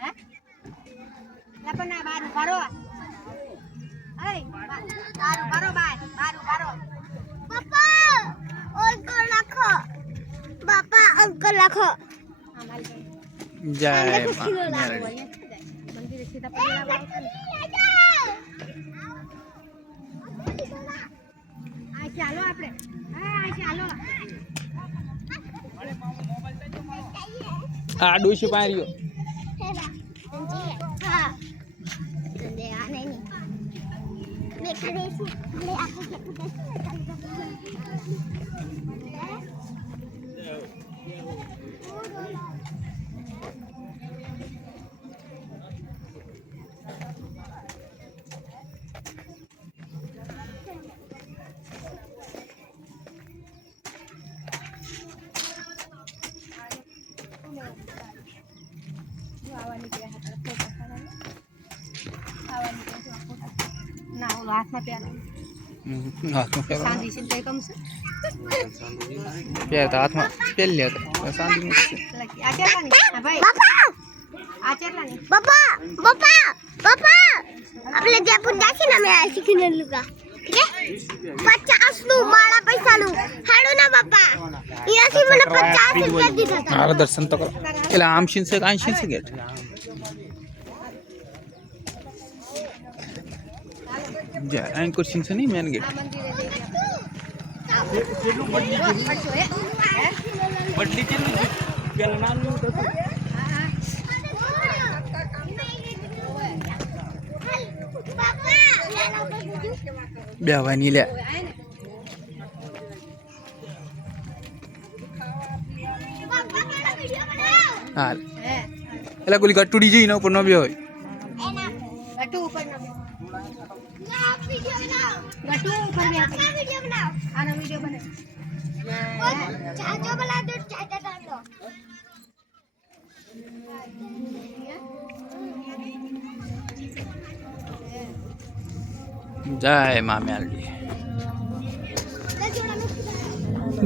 હે લપન ના બારું ભરો એય બારું ભરો બાય બારું ભરો પપ્પા અંકલ રાખો બાપા અંકલ રાખો જય મંદિરે સીધા પગલા આ ચાલો આપણે આ ચાલો આ ડોશી પાર્યો હા દે આ નહીં મે કરે છું લે આપણે ના ઓલો હાથમાં પહેરા સાંધી છે કઈ કમ છે પહેરતા હાથમાં પહેરી લે તો સાંધી આ ચેટલાની હા ભાઈ આ ચેટલાની પપ્પા પપ્પા પપ્પા આપણે જયપુર જાસી ને મે આ શીખીને લુગા ઠીક હે 50 નું માળા પૈસા નું હાડો ના પપ્પા ઈયાસી મને 50 રૂપિયા દીધા હતા હાલ દર્શન તો કરો એટલે આમ શીન છે કાંઈ શીન છે ગેટ જય એન્કર શીન છે નહીં મેન ગેટ બદલી કેટલું પેલા નાનું હતું બેવાની લે હાલ એટલે ગોલી ગટુડી જઈ ના ઉપર ન બે હોય ગટુ ઉપર ન બે ના વિડિયો બનાવ ગટુ ઉપર બે વિડિયો બનાવ આનો વિડિયો બને ચાચો બના દો ચાચા ડાલ દો જય મા મેલડી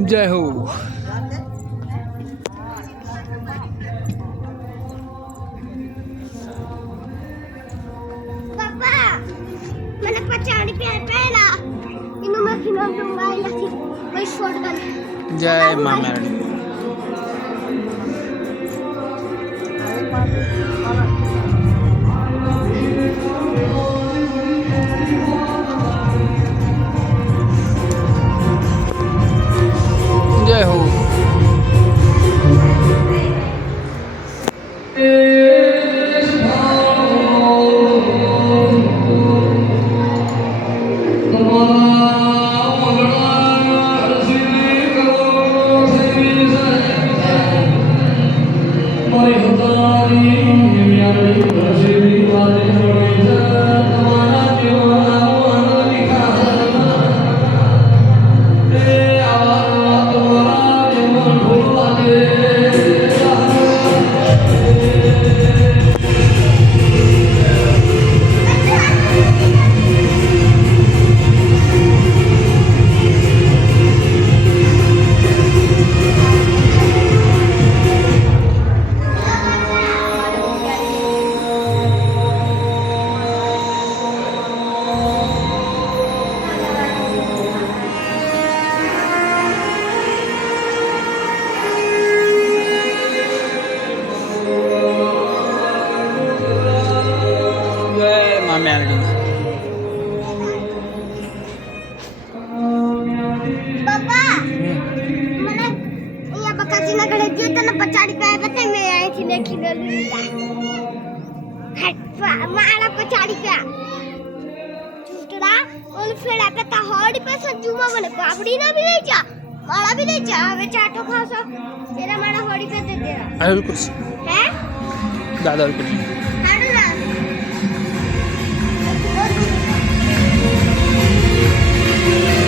જય હો पापा मैंने 50 रुपया पहला इन्हों मैं खिलौना दूंगा या फिर मैं शॉटगन जय मां मेलडी जय हो मेलडी पापा મને અહીંયા બકાજીના ઘરે ગયો તને 50 રૂપિયા બતાય મે અહીંથી લેખીને લીધા મારા 50 રૂપિયા ચૂટડા ઓલ ફેડા પતા 100 રૂપિયા સંજુમાં મને પાપડી ના भी ले जा माला भी ले जा હવે ચાટો ખાસો તેરા મારા 100 રૂપિયા દે દેરા अरे कुछ है दादा कुछ हाडू ना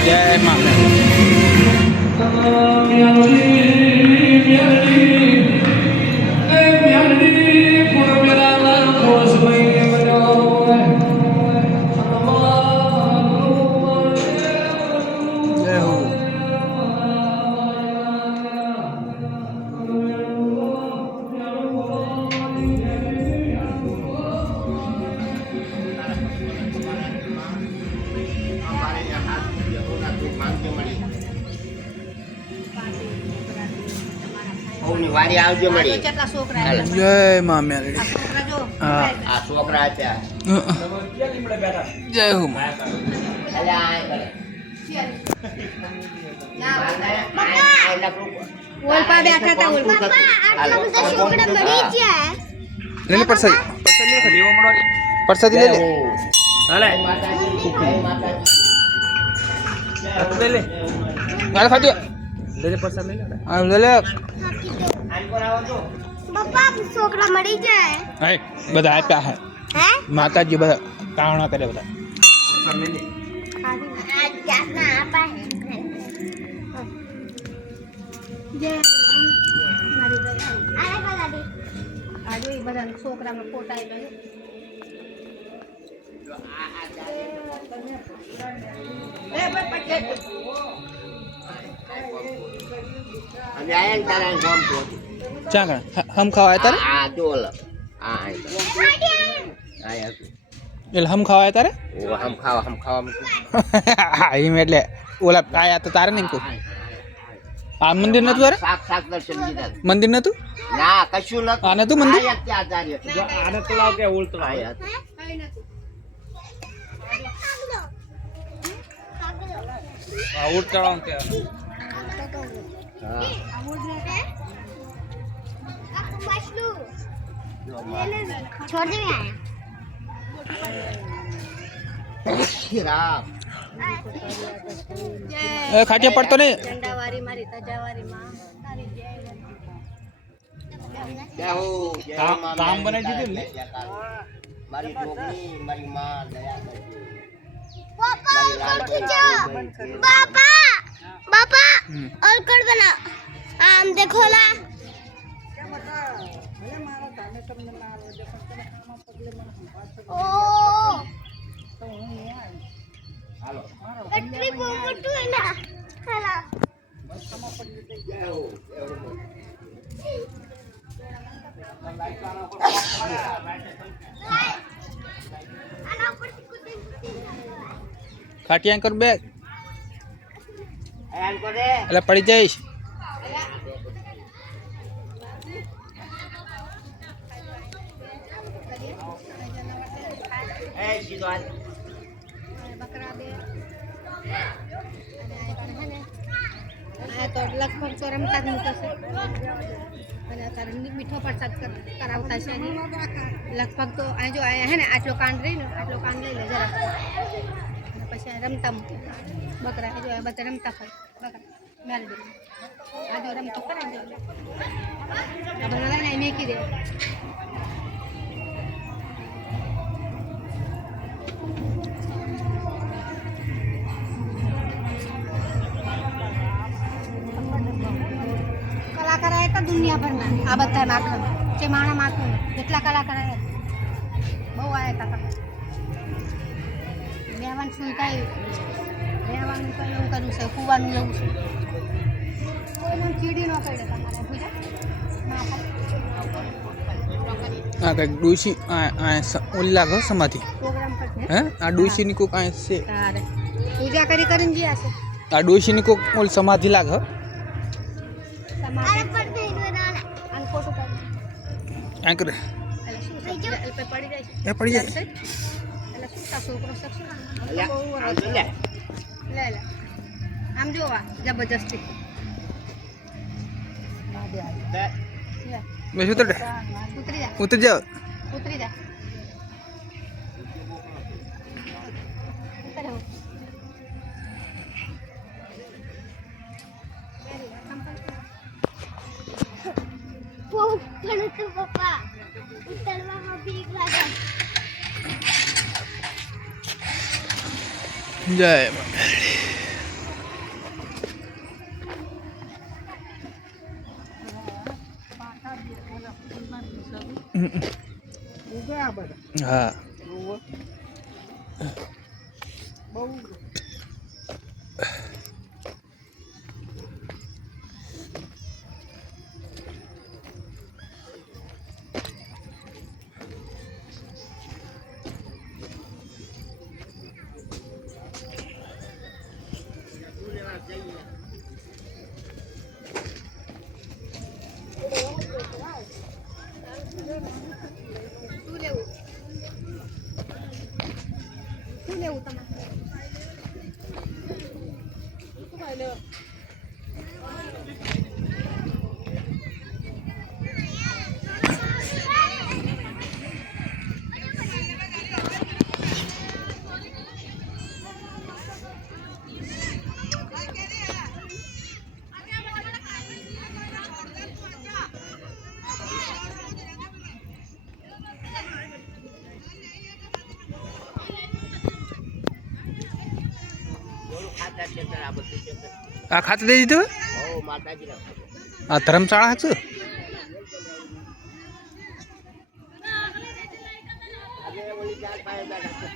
जय मां વારી આવજો આ જો મળી કેટલા છોકરા હાલો. છે. જય માં મેલડી આ છોકરા જો હા. આ છોકરા હતા જય હો માં. અલે આ કરે ઓલપા બેઠા હતા ઓલપા. આટલા બધા છોકરા મળી ગયા લે લે પરસાદી પરસાદી લે લે હાલ ફાટ્યો લે લે પરસાદ લે લે લે લે પપ્પા છોકરા મળી જાય હાય બધા આપ્યા હે હે માતાજી બધા કાવણા કરે બધા આ જાતના આપા હે જે મારી દયા આને કલા દે આ જો એ બધા છોકરામાં ફોટા આવ્યા અમે આયા ને તારા ગામ તો ચા કણ હમ ખાવા તારે આ જો ઓલો આ આયા એટલે હમ ખાવા તારે ઓ હમ ખાવા એમ એટલે ઓલા આયા તો તારે નહીં કોઈ આ મંદિર નતું તારે શાક શાક દર્શન દીધા મંદિર નતું ના કશું નતું આ નતું મંદિર આયા ત્યાં આચાર્ય આને તો લાવ કે ઉલટો આયા આ ઉઠાડો કે હા छोड़ दे રામ એ ખાટિયા પડતો નહીં ઝંડાવારી મારી તજાવારી માં તારી જય જય હો કામ બનાવી દીધું ને મારી છોકરી મારી માં દયા કરજો पापा खींचो पापा पापा और कर बना आम देखो ला ओ હાલો बैटरी बहुत मोटू है ना हेलो જય હો आना ऊपर से कुछ ખાટિયા કર બે આયા કો દે એટલે પડી જઈશ એ સીધો હાલ બકરા બે આ તો લગભગ તો રમતા જ મૂકશે અને અત્યારે મીઠો પ્રસાદ કરાવતા છે અહીં. લગભગ તો આ જો આ હે ને આટલો કાંડ રહી ને આટલો કાંડ લઈ લે જરા અને પછી આ રમતા મૂકે બકરા જો આ બધા રમતા હોય બકરા મારી દે આ જો રમતો કરે ને આ બધા લઈને અહીં મેકી દે કલાકાર આવ્યા હતા દુનિયાભરના આ બધા માખણ જે માણા માખણ જેટલા કલાકાર આવ્યા બહુ આવ્યા હતા રહેવાનું સુવિધા રહેવાનું તો એવું કર્યું છે કૂવાનું એવું છે કોઈને ચીડી ન પડે તમારે પૂજા ના થાય આ કઈક ડોસી ઓલી લાગો સમાધિ પ્રોગ્રામ કરશે હે આ ડોસીની કોક આ છે તારે પૂજા કરી કરીને જ્યાં છે આ ડોસીની કોક ઓલી સમાધિ લાગે સમાજ अरे पर दे दो ना અને ખોટું કરી આ કરે એટલે શું છે એટલે પડી જાય છે એ પડી જાય એટલે શું તા છોકરો શકશું અલ્યા બહુ આ વરસ જો લે લે લે આમ જોવા જબરજસ્તી લે, બસ ઉતર ઉતરી જા ઉતર જાવ ઉતરી જા ઉતર હો. वो पण तो पापा उतरवा भीग लागा જય હા માતા ક્ષેત્ર આ બધું ક્ષેત્ર આ ખાતે દઈ દીધું હો માતાજી રાખો આ ધર્મશાળા હાચું આજે ઓલી ચાર પાંચ હજાર રાખો